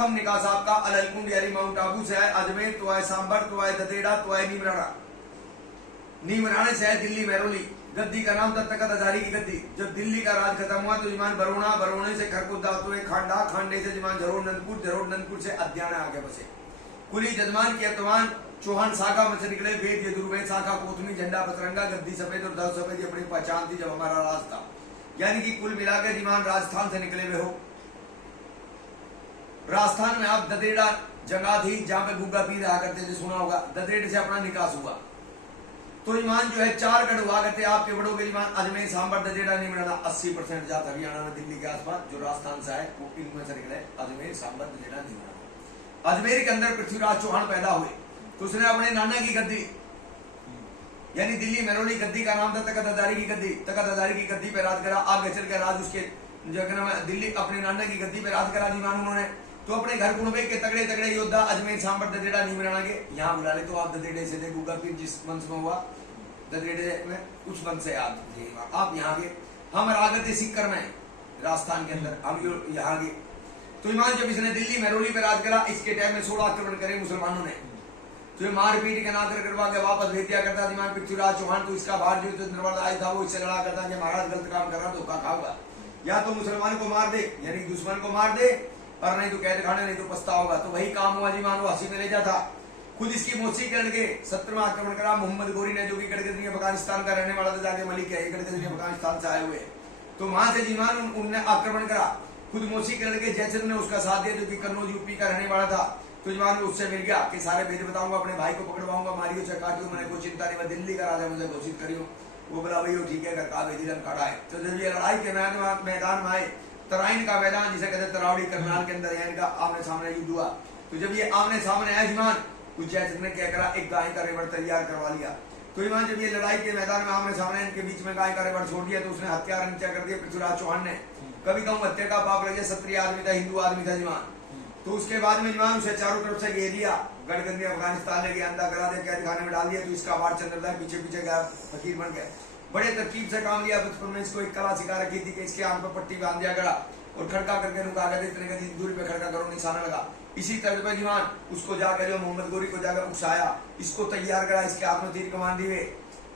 प्रथम निकास आपका अललकुंड यानी माउंट आबू से है, अजमेर तो है, सांबर तो है, ददेड़ा तो है, नीमराना। नीमराने से है दिल्ली महरौली। गद्दी का नाम तब तक हजारी की गद्दी। जब दिल्ली का राज खत्म हुआ तो जिमान बरोना, बरोने से खरकुद्दा तो खांडा, खांडे से जिमान जरोड़ नंदपुर, जरोड़ नंदपुर से अद्याना आगे बसे। कुली जजमान के अतवान चौहान शाखा में से निकले, वेद यजुर्वेद शाखा, कोथमी, झंडा, पतरंगा, गद्दी सफेद और दस सफेद अपनी पहचान थी जब हमारा राज था। यानी कि कुल मिलाकर जिमान राजस्थान से निकले हुए हो। राजस्थान में आप ददेड़ा जगह थी जहां पे गुग्गा पीर आया करते थे, सुना होगा। ददेड़ से अपना निकास हुआ तो ईमान जो है 4 गढ़ हुआ करते आपके बड़ों के ईमान अजमेर, सांबर, ददेड़ा, नीमराना। 80% जात हरियाणा में, दिल्ली के आसपास जो राजस्थान से है वो इनमें से निकले, अजमेर, सांबर, ददेड़ा, नीमराना। अजमेर के अंदर पृथ्वीराज चौहान पैदा हुए तो उसने अपने नाना की गद्दी यानी दिल्ली महरौली गद्दी का नाम था तखत हजारी की गद्दी। तखत हजारी की गद्दी पे राज करा। आगे चल के राज उसके जो दिल्ली अपने नाना की गद्दी पे राज करा दीवान उन्होंने। तो अपने घर कुणबे के तगड़े तगड़े योद्धा अजमेर, सांबर, ददेड़ा, नीमराना के यहाँ बुला ले। तो आप ददेड़े से थे, गुग्गा पीर जिस वंश में हुआ ददेड़े में उस वंश से आप यहाँ के। हम रागत सिक्कर में राजस्थान के अंदर हम यहाँ के। तो ईमान जब इसने दिल्ली महरौली पे राज करा, इसके टाइम में 16 आक्रमण करे मुसलमानों ने। तो ये मार पीट के नाकर करवा के वापस भेज दिया करता था पृथ्वीराज चौहान। तो इसका भार जो नर्मदा आया था वो इससे लड़ा करता कि महाराज गलत काम कर रहा, धोखा खाऊंगा। या तो मुसलमान को मार दे यानी दुश्मन को मार दे, और नहीं तो कैद खाने, नहीं तो पछताओगा। तो वही काम हुआ जी मान, वो हंसी में ले जाता। खुद इसकी मोसी करके 17वां आक्रमण करा मोहम्मद गोरी ने, जो कि गढ़गजनी अफगानिस्तान का रहने वाला था, जाके मलिक है गढ़गजनी अफगानिस्तान से आए हुए। तो वहां से जीमान उनने आक्रमण करा। खुद मोसी करके जयचंद ने उसका साथ दिया, जो कि कन्नौज यूपी का रहने वाला था। तो जवान उससे मिल गया कि सारे भेद बताऊंगा, अपने भाई को पकड़वाऊंगा, मारियो चाहे काटियो, मैंने कोई चिंता नहीं, मैं दिल्ली का राजा मुझे घोषित करियो। वो बोला भैया ठीक है, का भेदिलन काटा है। तो जब ये लड़ाई के मैदान में आए, तराइन का मैदान जिसे कहते तरावड़ी करनाल के अंदर इनका आमने सामने युद्ध हुआ। तो जब ये आमने सामने आया ईमान, कुछ जयचंद ने क्या करा, एक गाय का रेवड़ तैयार करवा लिया। तो ईमान जब ये लड़ाई के मैदान में आमने सामने इनके बीच में गाय का रेवड़ छोड़ दिया, तो उसने हत्यार नीचा कर दिया पृथ्वीराज चौहान ने। कभी कहूँ हत्या का पाप लगे, क्षत्रिय आदमी था, हिंदू आदमी था ईमान। तो उसके बाद में ईमान उसे चारों तरफ से घेर लिया, गढ़गंदी अफगानिस्तान ने अंधा करा दिया, कैद खाने में डाल दिया। तो इसका वार चंद्रदास पीछे पीछे गया, फकीर बन गया। बड़े तरकीब से काम लिया। बचपन में इसको एक कला सिखा रखी थी कि इसके आंख पर पट्टी बांध दिया गया और खड़का करके नुका कर इतने का दूरी पे खड़का करो, निशाना लगा। इसी तरह पे जीवान उसको जाकर जो मोहम्मद गोरी को जाकर उकसाया, इसको तैयार करा, इसके हाथ में तीर कमान दिए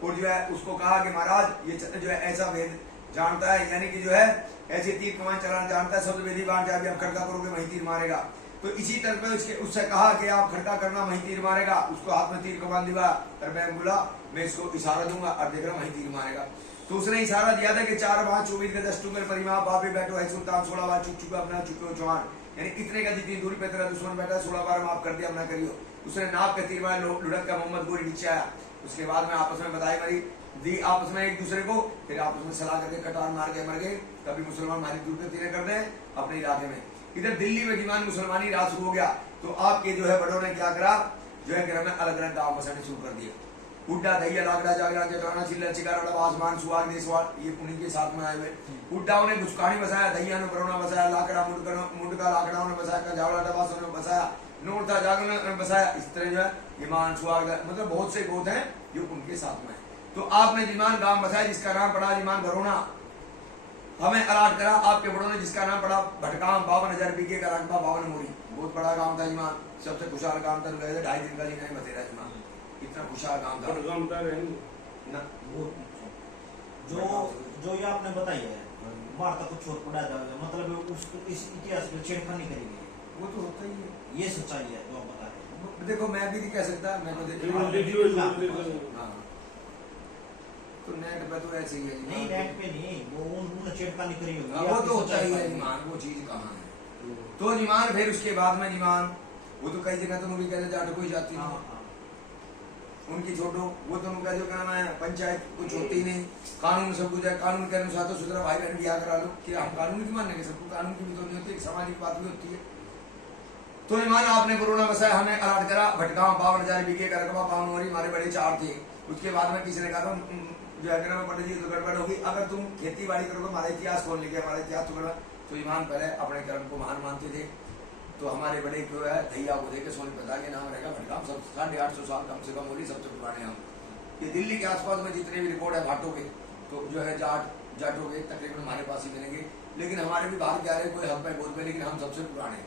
और जो है उसको कहा कि महाराज ये जो है ऐसा भेद जानता है, यानी कि जो है ऐसे तीर कमान चलाना जानता है, शब्द वेदी बांट जाए, आप खड़का करोगे वही तीर मारेगा। तो इसी तरह पे उससे कहा कि आप खड़का करना वही तीर मारेगा। उसको हाथ में तीर कमान दिया और मैं बोला मैं इसको इशारा दूंगा और देख रहा वही तीर मारेगा। तो उसने इशारा दिया था कि 4 बार 24 के 10 टूकर परिमा बापे बैठो है सुल्तान, 16 बार चुप चुका अपना चुके हो चौहान, यानी इतने का जितनी दूरी पे तेरा दुश्मन बैठा 16 बार माफ कर दिया, अपना करियो। उसने नाप के तीर मारे, लुढ़क का मोहम्मद गोरी नीचे आया। उसके बाद में आपस में बधाई मरी दी आपस में एक दूसरे को, फिर आपस में सलाह करके कटार मार के मर गए। कभी मुसलमान मारी दूर पे तीरें कर दे अपने इलाके में। इधर दिल्ली में दीवान मुसलमानी राज शुरू हो गया। तो आपके जो है बड़ों ने क्या करा, जो है ग्राम में अलग अलग गाँव बसाने शुरू कर दिए। उड्डा दहिया लागड़ा जागड़ा जटाना चिल्ला चिकारा आसमान सुहाग देशवाल, ये उन्हीं के साथ में आए हुए। उड्डाओं ने घुसकानी बसाया, दहिया ने बरौना बसाया, लाकड़ा मुंडका लाकड़ाओं ने बसाया, कजावड़ा डबासों ने बसाया, नोरता जागरण ने बसाया। इस तरह जो है ईमान सुहाग मतलब बहुत से गोद हैं जो उनके साथ में। तो आपने जिमान गांव बसाया जिसका नाम पड़ा जिमान बरौना, हमें अलाट करा आपके बड़ों ने जिसका नाम पड़ा भटकाम, 52,000 बीघे का रकबा, 52 मोरी, बहुत बड़ा गांव था जिमान, सबसे खुशहाल गांव था। 2.5 दिन का जीना बतेरा जिमान, इतना खुशहाल गांव था ना। जो ये आपने बताई है वार्ता को छोड़ पड़ा जाएगा, मतलब उसको इस इतिहास में छेड़खानी करेंगे, वो तो होता ही है, ये सच्चाई है जो आप बता रहे। देखो मैं भी नहीं कह सकता, मैं तो तो नेट पे तो ऐसे ही है। नहीं नेट पे नहीं, वो उन्होंने छेड़खानी करी होगी, वो तो होता ही है ईमान, वो चीज कहाँ है। तो ईमान फिर उसके बाद में ईमान वो तो कई जगह तो भी कहते जाट कोई जाती नहीं, उनकी छोड़ो, वो तो उनका जो कहना है पंचायत कुछ होती ही नहीं, कानून सब कुछ है, कानून के अनुसार तो सुधरा भाई बहन ब्याह करा लो कि हम कानून की मानने के, सबको कानून की भी तो नहीं होती, एक सामाजिक बात भी होती है। तो ईमान आपने बरौना बसाया, हमें अलाट करा भटगांव, 52,000 बीघे का रकबा, 52 मोरी, हमारे बड़े 4 थे। उसके बाद में किसी ने कहा जो है पंडित जी तो गड़बड़ होगी, अगर तुम खेती बाड़ी करोगे हमारा इतिहास कौन लिखे, हमारा इतिहास तो तो ईमान पहले अपने कर्म को महान मानते थे। तो हमारे बड़े जो है धैया को देखे सोनी पता ये नाम रहेगा भटगाम, सब 850 साल कम से कम होली, सबसे पुराने हम ये दिल्ली के आसपास में जितने भी रिकॉर्ड है भाटों के, तो जो है जाटों के तकरीबन हमारे पास ही मिलेंगे। लेकिन हमारे भी बाहर क्या रहे कोई हक पे बोल पे, लेकिन हम सबसे पुराने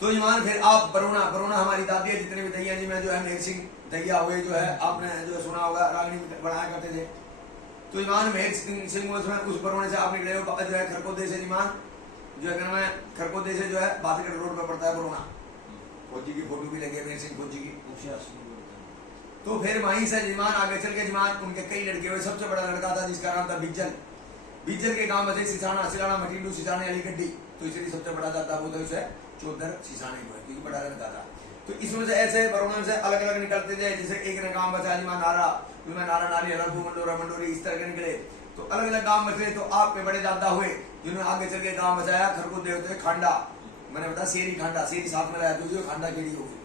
तो ईमान फिर आप बरोना बरोना हमारी दादी है, जितने भी दैया जी में जो है मेहर सिंह दैया हुए जो है आपने जो सुना होगा रागनी बनाया करते थे। तो ईमान मेहर सिंह उस बरोने से आप निकले हो जो है खरकोदे से ईमान जो है मैं खरकोदे से जो है बातगढ़ रोड पर पड़ता है बरोना। फौजी की फोटो भी लगी है मेहर सिंह फौजी की। तो फिर वहीं से जीमान आगे चल के जीमान उनके कई लड़के हुए। सबसे बड़ा लड़का था जिसका नाम था बिज्जल। बिज्जल के गांव में सिसाना सिलाना मटिंडू सिसाने वाली गड्डी, तो इसलिए सबसे बड़ा था वो तो उसे चौधर सिसाने को है क्योंकि बड़ा लड़का था। तो इसमें से ऐसे बरोना से अलग अलग निकलते थे। जैसे एक ने गांव बचा जीमान नारा नारा नारी हलफू मंडोरा मंडोरी इस तरह के निकले। तो अलग अलग गांव बचे। तो आपके बड़े दादा हुए जिन्होंने आगे चल के गांव बचाया खरगोदे होते खांडा, मैंने बताया शेरी खांडा, शेरी साथ में लाया तो खांडा केड़ी होगी।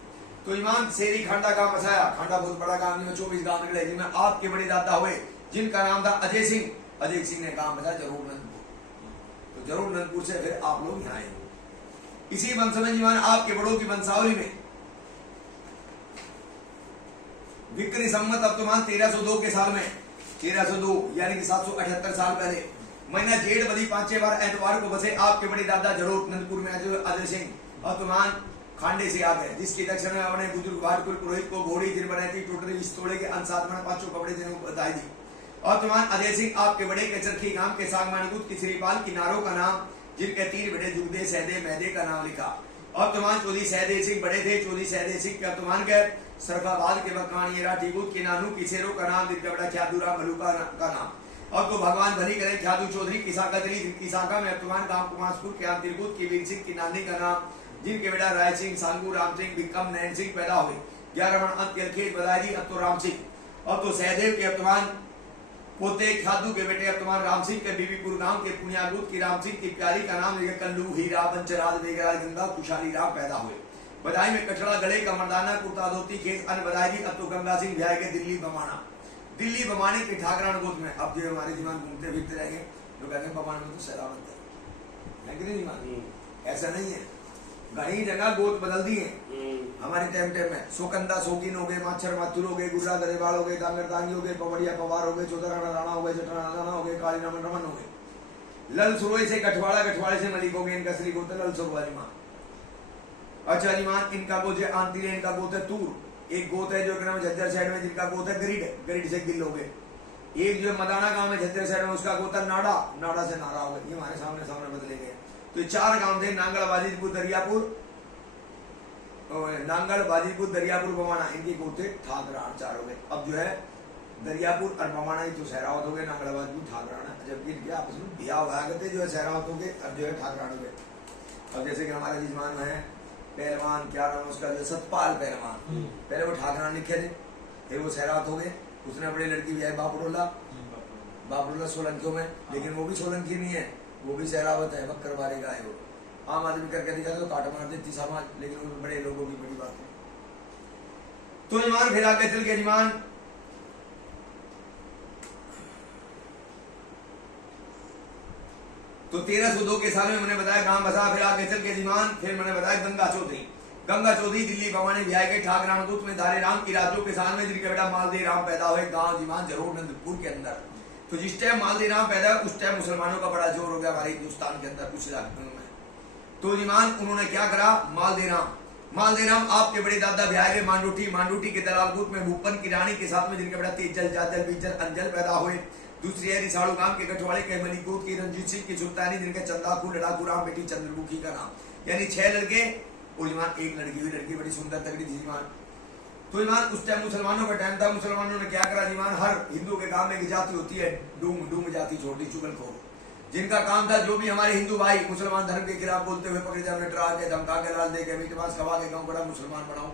तो ईमान शेरी खांडा गांव बचाया। खांडा बहुत बड़ा गांव जिसमें 24 गांव निकले, जिनमें आपके बड़े दादा हुए जिनका नाम था अजय सिंह। अजय सिंह ने गांव बचाया जरूर नंदपुर। तो जरूर नंदपुर से फिर आप लोग यहाँ आए हो। इसी वंश में जीवन आपके बड़ों की वंशावली में विक्रमी संमत अब तो मान 1302 के साल में 1302 यानी कि 778 साल पहले महीना जेठ बदी 5 बार एतवार को बसे आपके बड़े दादा जड़ोट नंदपुर में अजय सिंह और तुमान खांडे से आ गए, जिसकी दक्षिण में अपने बुजुर्ग भाटकुल पुरोहित को घोड़ी जिन बनाई थी टोटली इस तोड़े के अंसात में 5 कपड़े जिन्हों बधाई दी। और तुमान अजय सिंह आपके बड़े के चरखी गांव के सागमानगुत की श्रीपाल किनारों का नाम जिनके 3 बेटे जुगदे सहदे मैदे का नाम लिखा। और तुमान चौधरी सहदे सिंह बड़े थे। चौधरी सहदे सिंह का तुमान के सरफाबाद के बकान येरा टीबूत के नानू किसेरो का नाम जिनका बड़ा ख्यादूरा मलूका का नाम। और तो भगवान भली करे ख्यादू चौधरी किसाका दली किसाका में तुमान गांव कुमारपुर के तिरकुत की वीर सिंह की नानी का नाम जिनके बेटा राय सिंह सांगू राम सिंह बिक्रम नैन सिंह पैदा हुए। 11 मन अंत बदाई अब तो राम सिंह। और तो सहदेव के अपमान पोते खादू के बेटे अपमान राम सिंह के बीबीपुर गांव के पुण्यागुत की राम सिंह की प्यारी का नाम लेकर कल्लू हीरा पंचराज बेगराज गंगा कुशाली राम पैदा हुए। बधाई में कचड़ा गले का मर्दाना कुर्ता धोती खेत अन बधाई अब तो गंगा सिंह ब्याह के दिल्ली बमाना। दिल्ली बमाने के ठाकरान गोद में अब जो हमारे जीवन घूमते फिरते रहेंगे तो कहेंगे बमाने में तो सैलावत है कि नहीं। ऐसा नहीं है, कई जगह गोद बदल दिए हमारे टाइम में। सोकंदा शौकीन हो गए, माछर माथुर हो गए, गुर्रा दरेवाल हो गए, दांगर दांगी हो गए, पवड़िया पवार हो गए, चौधराना राणा हो गए, जटराना राणा हो गए, काली रमन रमन हो गए। लल सुरोई से गठवाड़ा, गठवाड़े से मलिक हो गए। इनका श्री गोत लल सुरवाली मां। अच्छा मान इनका गोत है आंतीरे, इनका गोत है तूर। एक गोत है जो झज्जर साइड में जिनका गोत है गरीड, गरीड से गिल हो गए। एक जो मदाना गांव में झज्जर साइड में उसका गोत है नाड़ा, नाड़ा से नारा हो गए। ये हमारे सामने सामने बदले गए। तो 4 गांव थे नांगल बाजीपुर दरियापुर, नांगल बाजीपुर दरियापुर बमाना, इनकी गोते ठाकरान 4 हो गए। अब जो है दरियापुर और बमाना ही तो सहरावत हो गए, नांगल बाजीपुर ठाकरान। जबकि इनके आपस में बिया हुआ करते जो है सहरावत हो गए, अब जो है ठाकरान हो गए। अब जैसे कि हमारे जिजमान है पहलवान, क्या नाम उसका जो सतपाल पहलवान, पहले वो ठाकरान लिखे थे, फिर वो सहरावत हो गए। उसने अपनी लड़की भी है बापडोला, बापडोला सोलंकियों में, लेकिन वो भी सोलंकी नहीं है, वो भी सहरावत है, बक्कर बारे का है। वो आम आदमी करके दिखा तो काट मार देती समाज, लेकिन वो बड़े लोगों की बड़ी बात है। तो ईमान फिर आगे चल के ईमान तो 1302 के साल में मैंने बताया गांव बसा। फिर आगे चल के ईमान फिर मैंने बताया गंगा चौधरी। गंगा चौधरी दिल्ली बवाने ब्याह के ठाकरान दूत में धारे राम की राजों के साल में जिनके बेटा मालदेव राम पैदा हुए गांव जीमान जरूर नंदपुर के अंदर। तो जिस टाइम मालदेव राम पैदा हुआ उस टाइम मुसलमानों का बड़ा जोर हो गया हमारे हिंदुस्तान के अंदर कुछ इलाकों में। तो जीमान उन्होंने क्या करा, मालदेव राम आपके बड़े दादा ब्याह गए मांडूठी, मांडूठी के दलालपुर में भूपन की रानी के साथ में जिनके बेटा तेजल जाजल बीजल अंजल पैदा हुए। दूसरी है रिसाड़ू गांव के गठवाड़े के मलिकूत की रंजीत सिंह की सुल्तानी जिनके चंदाखू लड़ाकू राम बेटी चंद्रमुखी का नाम, यानी 6 लड़के और ईमान 1 लड़की हुई। लड़की बड़ी सुंदर तगड़ी थी ईमान। तो ईमान उस टाइम मुसलमानों का टाइम था। मुसलमानों ने क्या करा ईमान, हर हिंदू के गांव में एक जाति होती है डूम जाति छोटी चुगलखोर, जिनका काम था जो भी हमारे हिंदू भाई मुसलमान धर्म के खिलाफ बोलते हुए पकड़े जाए, डरा के धमका के लाल दे के मीट मांस खवा के गाँव बड़ा मुसलमान बनाओ।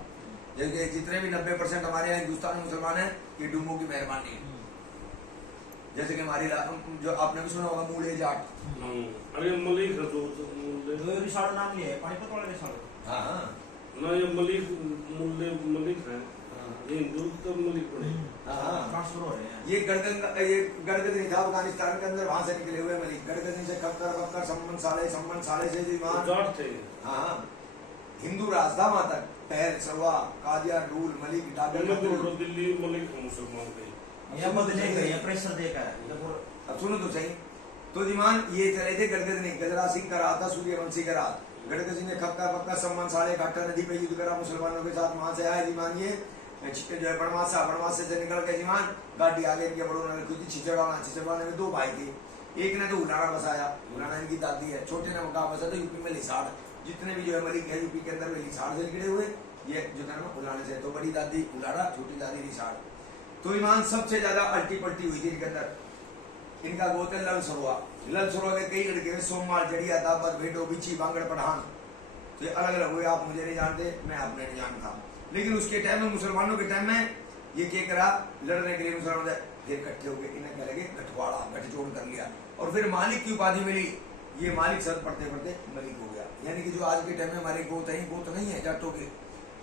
जैसे जितने भी 90% हमारे यहाँ हिंदुस्तान में मुसलमान है, ये डूमों की मेहरबानी है। जैसे कि हमारे जो आपने भी सुना होगा मूले जाट, अरे मलिक रिसाड़ू नाम लिया है, पानीपत वाले रिसाड़ू। हाँ ना ये मलिक मलिक है, ये हिंदू तो मलिक पड़े। ट्रांसफर हो रहे हैं। ये गड़गदनी था अफगानिस्तान के अंदर, वहां से निकले हुए मलिक। गड़गदनी से खक्कर संबंध साले से जाट थे। हाँ हिंदू राज था वहां तक, पहल सरवा कादिया रूल मलिक डागर दिल्ली मलिक मुसलमान थे। ये बदले गए प्रेशर देकर। अब सुनो तो सही। तो जीमान ये चले थे गड़गदनी, गजरा सिंह का राज था, सूर्यवंशी का राज। गणकजी ने खक्का पक्का सम्मान साढ़े घाटा नदी पे युद्ध करा मुसलमानों के साथ। वहां से आया जी मानिए जो है बनवासा से निकल के जीवान गाड़ी आगे इनके बड़ों ने खुद छिचड़वाना में 2 भाई थे। एक ने तो उलाना बसाया, उलाना इनकी दादी है। छोटे ने मकाम बसा तो यूपी में लिसाड़, जितने भी जो है मलिक है यूपी के अंदर में लिसाड़ से निकले हुए, ये जो था ना उलाने से। तो बड़ी दादी उलाड़ा, छोटी दादी लिसाड़। तो ईमान सबसे ज्यादा अल्टी पल्टी हुई थी इनके अंदर। इनका गोत्र लल सरोआ के कई लड़के हैं, सोमवार जड़िया दाबत भेटो बिची बांगड़ पठान। तो ये अलग अलग हुए, आप मुझे नहीं जानते, मैं आपने नहीं जानता। लेकिन उसके टाइम में मुसलमानों के टाइम में ये क्या करा, लड़ने के लिए मुसलमान फिर इकट्ठे हो गए। इन्हें क्या लगे गठवाड़ा, गठजोड़ कर लिया और फिर मालिक की उपाधि मिली। ये मालिक सर पढ़ते पढ़ते मलिक हो गया। यानी कि जो आज के टाइम में हमारे गोत नहीं है जाटों के,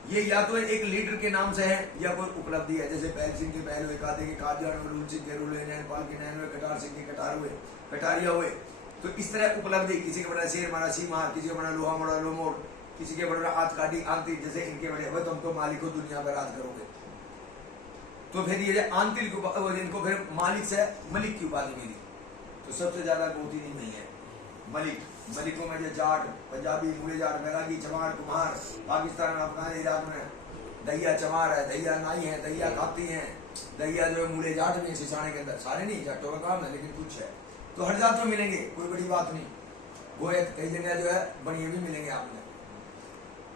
ये या तो एक लीडर के नाम से है या कोई उपलब्धि है। जैसे बैल सिंह के बैल हुए, कादे के कादियान हुए, रूल सिंह के रूल हुए, नैनपाल के नैन हुए, कटार सिंह के कटार हुए, कटारिया हुए। तो इस तरह उपलब्धि, किसी के बड़ा शेर मारा सी मार, किसी के बड़ा लोहा मोड़ा लो मोड़, किसी के बड़ा आज काटी आंतरिक। जैसे इनके बड़े हुए तुम तो मालिक हो, दुनिया पर राज करोगे। तो फिर ये आंतरिक इनको फिर मालिक से मलिक की उपाधि मिली। तो सबसे ज्यादा गोती नहीं है मलिक। मलिकों में जो जाट, पंजाबी, मूले जाट, बैरागी, चमार, कुम्हार, पाकिस्तान में, अफगान, इराक में दहिया चमार है, दहिया नाई है, दहिया खाती है, दहिया जो है मूले जाट में सिसाने के अंदर। सारे नहीं जाटों का काम है, लेकिन कुछ है। तो हर जात में मिलेंगे, कोई बड़ी बात नहीं। गोए कई जगह जो है बनिए भी मिलेंगे आपने।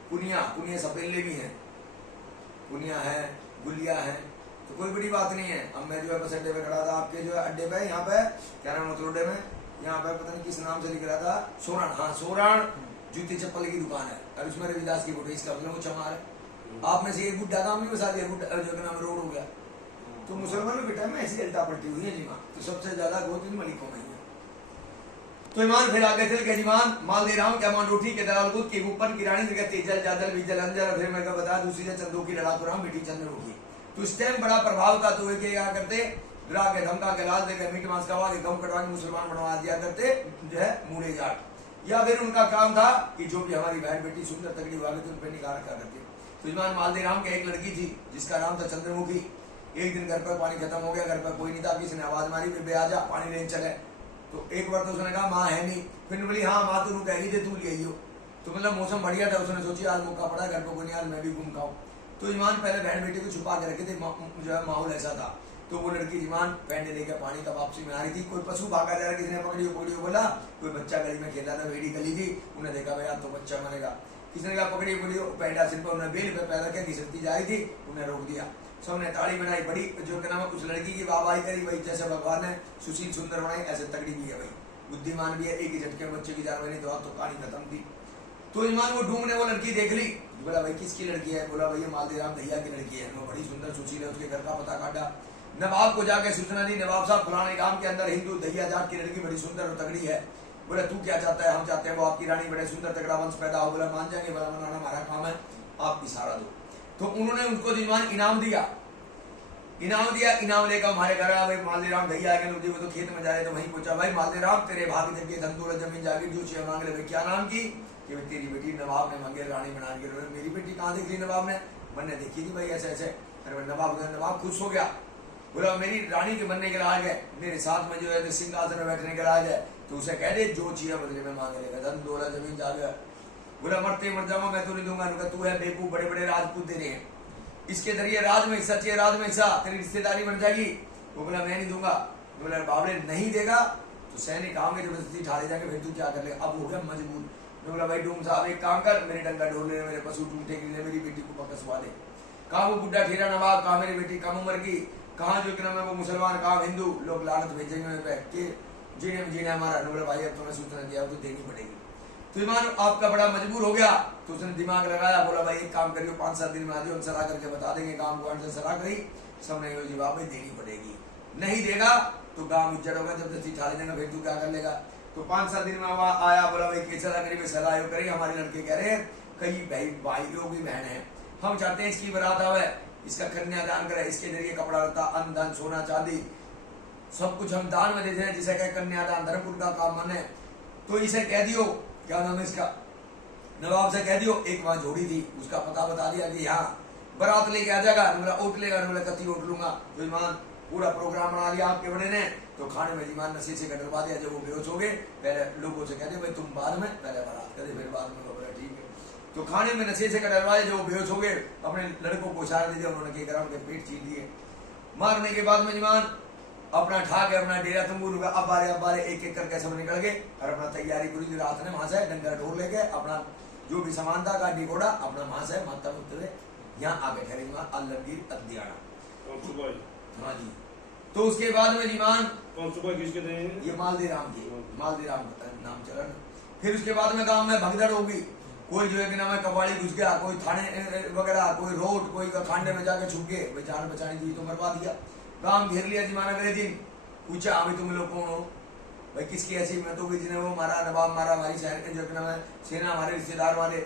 पुनिया सपेले भी हैं, पुनिया है, गुलिया है, तो कोई बड़ी बात नहीं है। अब मैं जो है बस अड्डे पे खड़ा था, आपके जो है अड्डे पे, यहाँ पे क्या नाम है में, यहाँ पे पता नहीं किस नाम से लिख रहा था, सोरान। हाँ, सोरान जूती चप्पल की दुकान है और उसमें रविदास की फोटो, इसका मतलब वो चमार है। आप में से एक बुड्ढा काम नहीं बसा दिया, जो का नाम रोड हो गया। तो मुसलमानों के टाइम में ऐसी अल्टा पलटी हुई है जी माँ। तो सबसे ज्यादा गोत इन मलिकों में ही है। तो ईमान फिर आगे चल के जीमान माल दे रहा हूँ क्या मान रोटी के दलाल गुद की ऊपर की रानी जगह तेजल जादल बीजल अंजर। फिर मैं बता दूसरी से चंदो की लड़ा तो रहा हूँ बेटी चंद्रमुखी। तो इस टाइम बड़ा प्रभाव था। तो वे क्या करते, डरा के धमका के लाल देकर मीट मांस खवा के गम कटवा के मुसलमान बनवा दिया करते जो है मूले जाट। या फिर उनका काम था कि जो भी हमारी बहन बेटी सुंदर तगड़ी हुआ तो उन पर निगाह रखा करते। तो ईमान मालदे राम की एक लड़की थी जिसका नाम था चंद्रमुखी। एक दिन घर पर पानी खत्म हो गया, घर पर कोई नहीं था, किसी ने आवाज मारी बे आ जा पानी लेने चले। तो एक बार तो उसने कहा माँ है नहीं, फिर बोली हाँ माँ तू कहेगी थे तू ले आइयो। तो मतलब मौसम बढ़िया था, उसने सोची आज मौका पड़ा घर पर कोई नहीं, आज मैं भी घूम खाऊं। तो ईमान पहले बहन बेटी को छुपा के रखे थे, जो है माहौल ऐसा था। तो वो लड़की ईमान पैंडे लेकर पानी का वापसी में आ रही थी, कोई पशु भागा जा रहा, किसी ने पकड़ियो बोला, कोई बच्चा गली में खेला था, भेड़ी गली थी, उन्हें देखा भैया तो बच्चा मरेगा। किसी ने कहा पकड़ियो पैंडा सिर पर, उन्हें बेल पे पैदा किया, घिसटती जा रही थी, उन्हें रोक दिया। सबने ताड़ी बनाई, बड़ी जो क्या नाम है उस लड़की की वाहवाही करी। भाई जैसे भगवान ने सुशील सुंदर बनाई ऐसे तगड़ी भी है, भाई बुद्धिमान भी है, एक ही झटके में बच्चे की जान बनी। तो अब तो कहानी खत्म थी। तो ईमान वो ढूंढने वो लड़की देख ली, बोला भाई किसकी लड़की है? बोला भाई मालदे राम दहिया की लड़की है। वो बड़ी सुंदर सुशील है, उसके घर का पता काटा, नवाब को जाके सूचना दी, नवाब साहब फलाने गांव के अंदर हिंदू दहिया जाट की लड़की बड़ी सुंदर और तगड़ी है। बोला तू क्या चाहता है? हम चाहते हैं वो आपकी रानी बड़े सुंदर तगड़ा वंश पैदा हो। बोला मान जाएंगे, बोला मनाना हमारा काम है, आप इशारा दो। तो उन्होंने उनको ईमान इनाम दिया। इनाम लेकर हमारे घर आया। भाई मालदे राम दहिया आगे वो तो खेत में जा रहे, तो वहीं पूछा भाई मालदे राम तेरे भाग जब धन दौलत जमीन जागीर जो चाहिए मांग ले। भाई क्या नाम की? कि तेरी बेटी नवाब ने मांगे रानी बना के। मेरी बेटी कहाँ देख ली नवाब ने? मैंने देखी थी भाई ऐसे ऐसे। अरे नवाब खुश हो गया, बोला मेरी रानी के बनने के लायक है, मेरे साथ में जो है सिंहासन में बैठने के लायक है, तो उसे कह दे जो चाहिए बदले में मांग लेगा, धन दौलत जमीन जागीर। बोला मरते मर जाऊंगा मैं तो नहीं दूंगा। तू है बेवकूफ, बड़े बड़े राजपूत दे रहे हैं, इसके जरिए राज में हिस्सा चाहिए, राज में हिस्सा, तेरी रिश्तेदारी बन जाएगी। वो बोला मैं नहीं दूंगा। बोला बाबले नहीं देगा तो सैनिक आएंगे जबरदस्ती ठाले जाएंगे, फिर तू क्या कर ले? अब हो गया मजबूर। बोला भाई डूम साहब एक काम कर, मेरे डंगा ढोल ले, मेरे पशु टूटे के लिए मेरी बेटी को पकसवा दे। कहा वो बुढ़ा ठेरा नवाब, कहा मेरी बेटी कम उम्र की, कहाँ जो क्या वो मुसलमान, कहा हिंदू, लोग लानत भेजेंगे पे कि जीने हमारा। बोला भाई अब तुम्हें सूचना दिया तो देनी पड़ेगी। तो ईमान आपका बड़ा मजबूर हो गया। तो उसने दिमाग लगाया, बोला भाई एक काम करियो 5-7 दिन में आ जाओ, हम सलाह करके बता देंगे। गांव गवान से सलाह करी, सबने जवाब भाई देनी पड़ेगी, नहीं देगा तो गांव उज्जड़ होगा, जबरदस्ती ठाले जाएगा, फिर तू क्या कर लेगा? तो 5-7 दिन में वहां आया, बोला भाई कैसे सलाह करी? सलाह करी, हमारे लड़के कह रहे हैं कई भाई लोग भी बहन है, हम चाहते हैं इसकी बारात आवे, इसका कन्यादान करे, इसके जरिए कपड़ा लता अन्न धन सोना चांदी सब कुछ हम दान में देते हैं, जिसे कहे कन्यादान धर्मपुर का काम माने। तो इसे कह दियो, क्या नाम है इसका, नवाब से कह दियो एक वहां जोड़ी थी, उसका पता बता दिया कि यहाँ बारात लेके आ जाएगा। बोला ओट लेगा, बोला कति ओट लूंगा। तो ईमान पूरा प्रोग्राम बना लिया आपके बड़े ने, तो खाने में जीमान नशे से कटवा दिया। जब वो बेहोश हो गए, पहले लोगों से कहते भाई तुम बाद में, पहले बारात करे फिर बाद में बोला ठीक है। तो खाने में नशे से कटवाए, जो बेहोश हो गए, अपने लड़कों को उछाल दिया, उन्होंने क्या करा, उनके पेट छीन लिए। मारने के बाद में जीमान अपना ठा के अपना डेरा तंबू लगा, अब बारे एक एक करके सब निकल गए और अपना तैयारी पूरी रात ने वहां से डंगा ढोर लेके अपना जो भी सामान था गाड़ी घोड़ा अपना वहां से माता मुक्त हुए, यहाँ आगे ठहरे जीमान आलमगीर अदियाना। हाँ जी। तो उसके बाद में जीमान किसके थे ये मालदी राम जी, मालदी राम नाम चला ना। फिर उसके बाद में गांव में भगदड़ होगी, कोई जो है कि नाम है कबाड़ी घुस गया, कोई थाने वगैरह, कोई रोड, कोई खांडे में जाके छुप गए, भाई जान बचाने की तो मरवा दिया। गांव घेर लिया जीमान। अगले दिन पूछा अभी तुम लोग कौन हो, भाई किसकी ऐसी मैं तो जिन्हें वो मारा, नवाब मारा, हमारी शहर के जो नाम है सेना, हमारे रिश्तेदार वाले।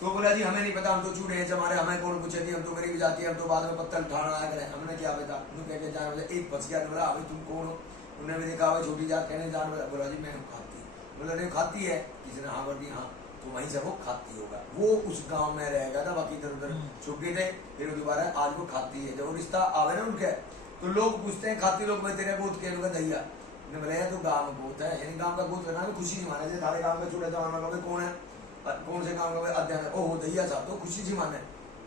तो बोला जी हमें नहीं पता, हम तो छूटे हैं हमारे, हमें कौन पूछे थी, हम तो गरीब जाती है, हम तो बाद में पत्थर उठाना आया करें, हमने क्या पता। कह के जान एक फंस गया, बोला अभी तुम कौन हो, उन्होंने भी देखा भाई छोटी जात कहने जान, बोला जी मैं खाती, बोला नहीं खाती है, किसी ने हाँ बोल दी, हाँ तो वहीं से वो खाती होगा। वो उस गांव में रहेगा था, बाकी इधर उधर छुप गए थे, फिर दोबारा आज वो खाती है। जब वो रिश्ता आवे ना उनके, तो लोग पूछते हैं खाती लोग, मैं तेरे गोद के लोग दैया ने बोले तो गांव में गोत है, यानी गांव का गोत करना खुशी नहीं माने थे, थारे गांव में छोटे जमाना का कौन है, कौन से गांव का अध्ययन है, ओह दैया साहब, तो खुशी सी माने।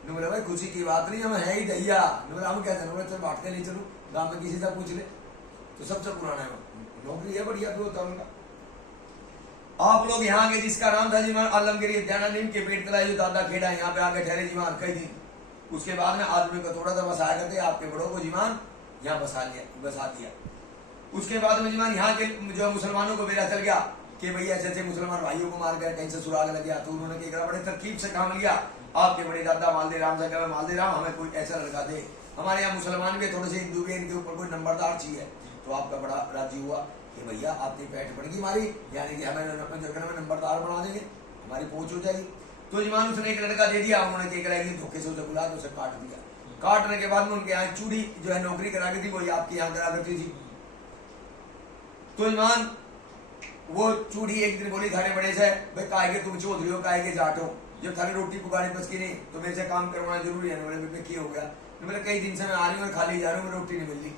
ने बोले भाई खुशी की बात नहीं, हम है ही दैया। ने बोले हम कहते हैं चल बांटते नहीं, चलो गांव में किसी से पूछ ले, तो सबसे पुराना है नौकरी है, बढ़िया भी होता उनका। आप लोग यहाँ आगे, जिसका नाम था जीमान आलमगिरी अदियाना, नीम के पेट तला जो दादा खेड़ा, यहाँ पे आके ठहरे जीमान कई दिन। उसके बाद में आदमी को थोड़ा सा बसाया करते, आपके बड़ों को जीमान यहाँ बसा दिया। उसके बाद में जीमान यहाँ के जो मुसलमानों को बेरा चल गया कि भैया ऐसे ऐसे मुसलमान भाइयों को मार गए, कहीं से सुराग लग गया, तो उन्होंने क्या करा, बड़े तरकीब से काम लिया। आपके बड़े दादा मालदे राम से कहा, मालदे राम हमें कोई ऐसा लड़का दे, हमारे यहाँ मुसलमान भी थोड़े से हिंदू भी, इनके ऊपर कोई नंबरदार चाहिए। तो आपका बड़ा राजी हुआ कि भैया आपकी पैठ पड़ेगी हमारी, यानी कि हमें नंबरदार बना देंगे, हमारी पहुंच हो जाएगी। तो जीमान उसने एक लड़का दे दिया, उन्होंने क्या कराएगी, धोखे से उसे बुला, उसे काट दिया। काटने के बाद में उनके यहाँ चूड़ी जो है नौकरी करा के थी, वही आपके यहाँ करा करती थी। तो ईमान वो चूड़ी एक दिन बोली थारे बड़े से, भाई काय के तुम चौधरी हो, काय के जाट हो, जब थारी रोटी पुकानी बच की नहीं तो मेरे से काम करवाना जरूरी है। बोले बेबे की हो गया, बोले कई दिन से मैं आ रही हूँ और खाली जा रही हूँ, रोटी नहीं मिल रही।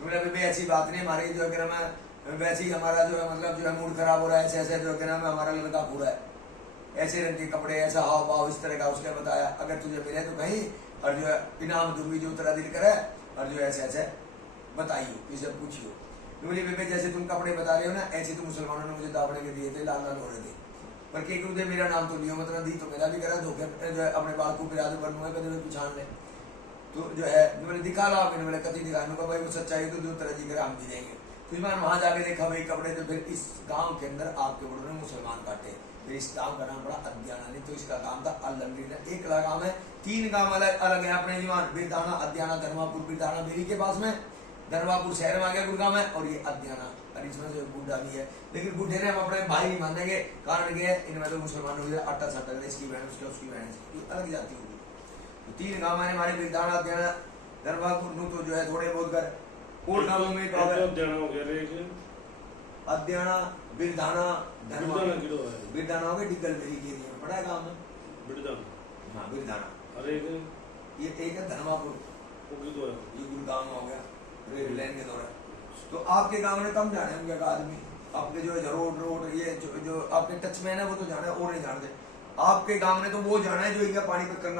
बोले बेबे ऐसी बात नहीं, हमारे जो है मैं वैसे ही हमारा जो है मतलब जो है मूड खराब हो रहा है, ऐसे ऐसे जो है नाम है हमारा लड़का पूरा है, ऐसे रंग के कपड़े, ऐसा हाव भाव इस तरह का। उसने बताया अगर तुझे मिले तो कहीं, और जो है इनाम दूंगी जो तेरा दिल करे, और जो ऐसे ऐसे बताइयो, इसे पूछियो। बोली बेबे जैसे तुम कपड़े बता रहे हो ना, ऐसे तो मुसलमानों ने मुझे दावड़े के दिए थे, लाल लाल हो रहे थे, पर के मुझे मेरा नाम तो लियो मतलब दी, तो मेरा भी करा धोखे जो है अपने बाल को पिरा दो, बनू है कदम पहचान ले, तो जो है मैंने दिखा ला, मैंने बोले कति दिखाने का, भाई वो सच्चाई तो जो तरह जी कर हम भी देंगे। तो ईमान वहां जाके देखा भाई कपड़े, तो फिर इस गांव के अंदर आपके बड़ों ने मुसलमान काटे, फिर इस गांव का नाम पड़ा अदियाना, नहीं तो इसका गांव था आलमगीर। एक गांव है, 3 गांव अलग अलग है अपने जीवन, बिरदाना, अदियाना, धर्मापुर। बिरदाना बेरी के पास में, धर्मापुर शहर में आ गया गुड़गांव में, और ये अदियाना, और इसमें से बूढ़ा भी है, लेकिन बूढ़े ने हम अपने भाई नहीं मानेंगे, कारण ये इनमें तो मुसलमानों के आटा साटा, इसकी बहन उसकी बहन अलग जाती होगी। तो 3 गांव है हमारे, बिरदाना, अदियाना, धर्मापुर। तो जो है थोड़े बहुत घर और गांवों में अदियाना, बिरदाना, बिरदाना हो गया डिगल मेरी के लिए बड़ा है गांव में, हाँ बिरदाना। अरे ये एक है धर्मापुर, ये गुड़गांव में हो गया, रेल लाइन के दौरा। तो आपके गांव में कम जाने होंगे आदमी, आपके जो है रोड ये जो आपके टच में है ना वो तो जाना है, और नहीं जानते। आपके गांव ने तो वो जाना है जो इनका पानी पे करना